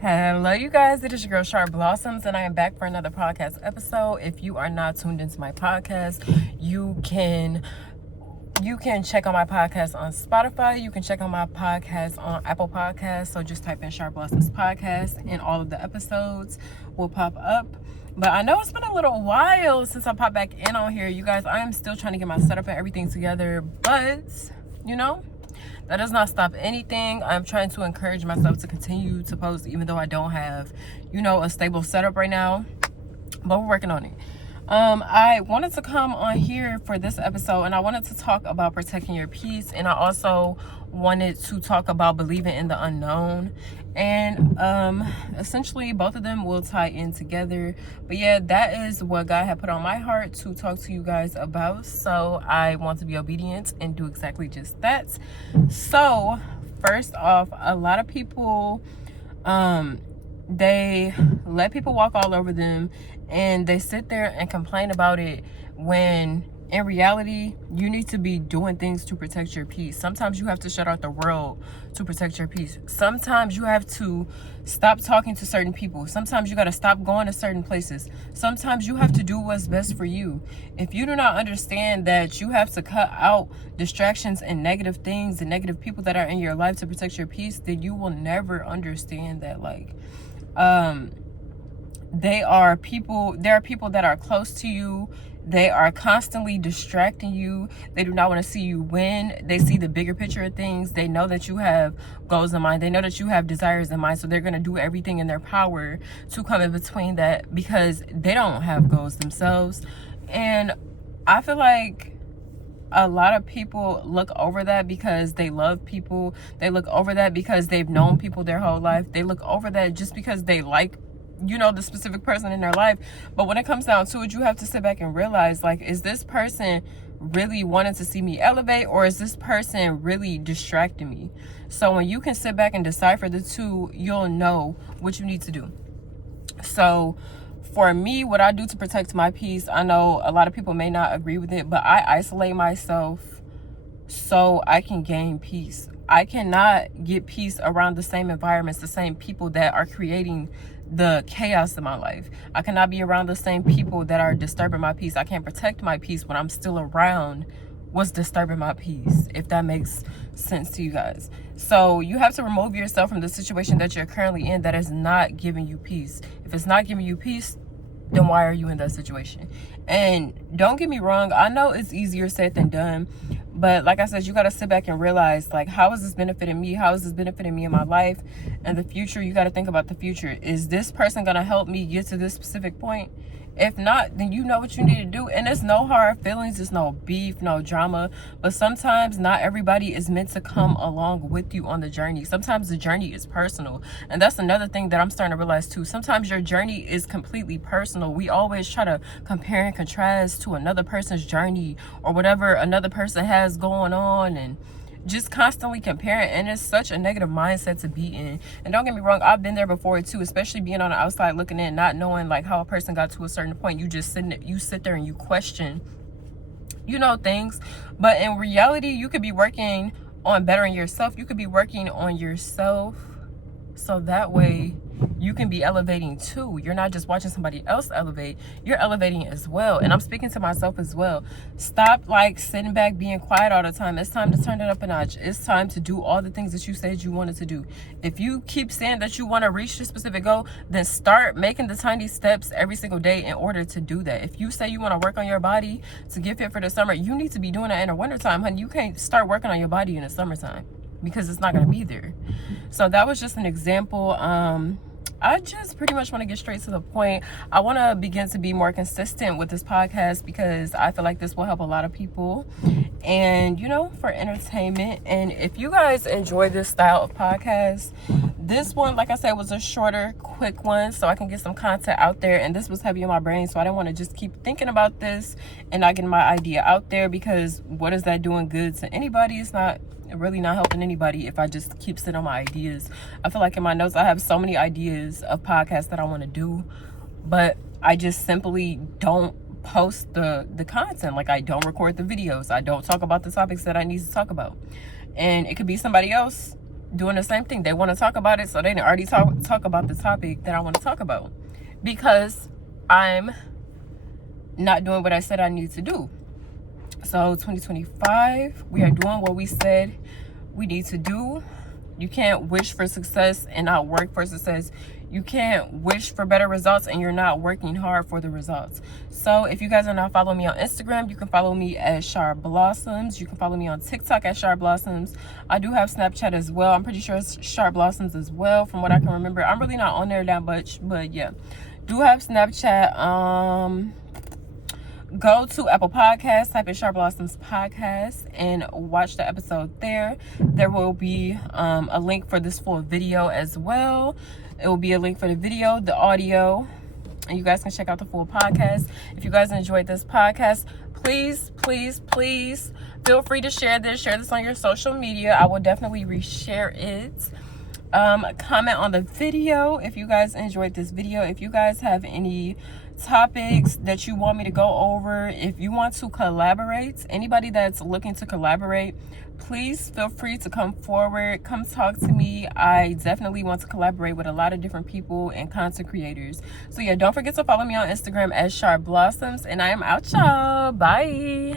Hello, you guys. It is your girl SharrBlossoms, and I am back for another podcast episode. If you are not tuned into my podcast, you can check on my podcast on Spotify. You can check on my podcast on Apple Podcasts. So just type in SharrBlossomsPodcast, and all of the episodes will pop up. But I know it's been a little while since I popped back in on here, you guys. I am still trying to get my setup and everything together, but that does not stop anything. I'm trying to encourage myself to continue to post even though I don't have, a stable setup right now. But we're working on it. I wanted to come on here for this episode, and I wanted to talk about protecting your peace, and I also wanted to talk about believing in the unknown. And essentially both of them will tie in together. But yeah, that is what God had put on my heart to talk to you guys about. So I want to be obedient and do exactly just that. So first off, a lot of people they let people walk all over them, and they sit there and complain about it when in reality, you need to be doing things to protect your peace. Sometimes you have to shut out the world to protect your peace. Sometimes you have to stop talking to certain people. Sometimes you got to stop going to certain places. Sometimes you have to do what's best for you. If you do not understand that you have to cut out distractions and negative things and negative people that are in your life to protect your peace, then you will never understand that, there are people that are close to you. They are constantly distracting you. They do not want to see you win. They see the bigger picture of things. They know that you have goals in mind. They know that you have desires in mind. So they're going to do everything in their power to come in between that, because they don't have goals themselves. And I feel like a lot of people look over that because they love people. They look over that because they've known people their whole life. They look over that just because they like the specific person in their life. But when it comes down to it, you have to sit back and realize, is this person really wanting to see me elevate, or is this person really distracting me? So when you can sit back and decipher the two, you'll know what you need to do. So for me, what I do to protect my peace, I know a lot of people may not agree with it, but I isolate myself so I can gain peace. I cannot get peace around the same environments, the same people that are creating the chaos in my life. I cannot be around the same people that are disturbing my peace. I can't protect my peace when I'm still around what's disturbing my peace, if that makes sense to you guys. So you have to remove yourself from the situation that you're currently in that is not giving you peace. If it's not giving you peace, then why are you in that situation? And don't get me wrong, I know it's easier said than done, but like I said, you got to sit back and realize, how is this benefiting me? How is this benefiting me in my life and the future? You got to think about the future. Is this person going to help me get to this specific point? If not, then you know what you need to do. And there's no hard feelings. There's no beef, no drama. But sometimes not everybody is meant to come along with you on the journey. Sometimes the journey is personal. And that's another thing that I'm starting to realize too. Sometimes your journey is completely personal. We always try to compare and contrast to another person's journey or whatever another person has going on, and just constantly comparing, and it's such a negative mindset to be in. And don't get me wrong, I've been there before too, especially being on the outside looking in, not knowing how a person got to a certain point. You sit there and you question things. But in reality, you could be working on bettering yourself. You could be working on yourself so that way you can be elevating too. You're not just watching somebody else elevate, you're elevating as well. And I'm speaking to myself as well. Stop sitting back being quiet all the time. It's time to turn it up a notch. It's time to do all the things that you said you wanted to do. If you keep saying that you want to reach this specific goal, then start making the tiny steps every single day in order to do that. If you say you want to work on your body to get fit for the summer, you need to be doing that in the wintertime, honey. You can't start working on your body in the summertime because it's not going to be there. So that was just an example. I just pretty much want to get straight to the point. I want to begin to be more consistent with this podcast because I feel like this will help a lot of people and, for entertainment. And if you guys enjoy this style of podcast, this one, like I said, was a shorter, quick one so I can get some content out there. And this was heavy in my brain, so I didn't want to just keep thinking about this and not getting my idea out there, because what is that doing good to anybody? It's not really not helping anybody if I just keep sitting on my ideas. I feel like in my notes I have so many ideas of podcasts that I want to do, but I just simply don't post the content. I don't record the videos. I don't talk about the topics that I need to talk about. And it could be somebody else doing the same thing. They want to talk about it, so they already talk about the topic that I want to talk about, because I'm not doing what I said I need to do. So 2025, we are doing what we said we need to do. You can't wish for success and not work for success. You can't wish for better results and you're not working hard for the results. So if you guys are not following me on Instagram, you can follow me at SharrBlossoms. You can follow me on TikTok at SharrBlossoms. I do have Snapchat as well. I'm pretty sure it's SharrBlossoms as well, from what I can remember. I'm really not on there that much, but yeah. Do have Snapchat. Go to Apple Podcasts, type in SharrBlossomsPodcast, and watch the episode there. There will be a link for this full video as well. It will be a link for the video, the audio, and you guys can check out the full podcast. If you guys enjoyed this podcast, please, please, please feel free to share this. Share this on your social media. I will definitely reshare it. Comment on the video if you guys enjoyed this video. If you guys have any topics that you want me to go over, if you want to collaborate, anybody that's looking to collaborate, please feel free to come forward, come talk to me. I definitely want to collaborate with a lot of different people and content creators. So yeah, don't forget to follow me on Instagram at SharrBlossoms, and I am out, y'all. Bye.